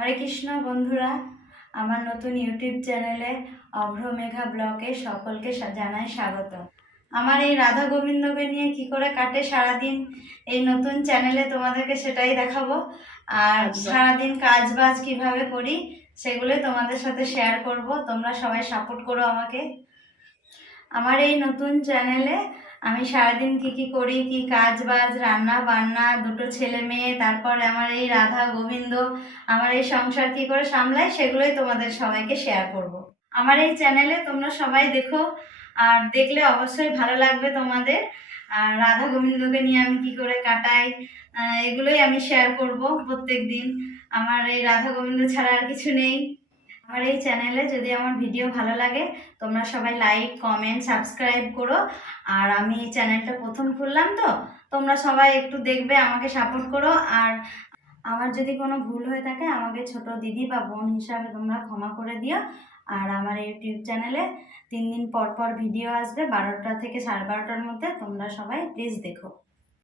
হরে কৃষ্ণ বন্ধুরা, আমার নতুন ইউটিউব চ্যানেলে অভ্রমেঘা ব্লগে সকলকে জানাই স্বাগত। আমার এই রাধা গোবিন্দকে নিয়ে কি করে কাটে সারাদিন এই নতুন চ্যানেলে তোমাদেরকে সেটাই দেখাবো। আর সারাদিন কাজ বাজ কিভাবে করি সেগুলো তোমাদের সাথে শেয়ার করব। তোমরা সবাই সাপোর্ট করো আমাকে। আমার এই নতুন চ্যানেলে আমি সারাদিন কি করি, কি কাজ বাজ, রান্না বান্না, দুটো ছেলে মেয়ে, তারপর আমার এই রাধা গোবিন্দ, আমার এই সংসার কি করে সামলাই সেগুলোই তোমাদের সবাইকে শেয়ার করব। আমার এই চ্যানেলে তোমরা সবাই দেখো, আর দেখলে অবশ্যই ভালো লাগবে তোমাদের। আর রাধা গোবিন্দকে নিয়ে আমি কি করে কাটাই এগুলোই আমি শেয়ার করব প্রত্যেক দিন। আমার এই রাধা গোবিন্দ ছাড়া আর কিছু নেই। আমার এই চ্যানেলে যদি আমার ভিডিও ভালো লাগে তোমরা সবাই লাইক, কমেন্ট, সাবস্ক্রাইব করো। আর আমি এই চ্যানেলটা প্রথম খুললাম, তো তোমরা সবাই একটু দেখবে, আমাকে সাপোর্ট করো। আর আমার যদি কোনো ভুল হয়ে থাকে আমাকে ছোট দিদি বা বোন হিসাবে তোমরা ক্ষমা করে দিও। আর আমার ইউটিউব চ্যানেলে 3 দিন পর পর ভিডিও আসবে, 12টা থেকে 12:30টার মধ্যে। তোমরা সবাই প্লিজ দেখো।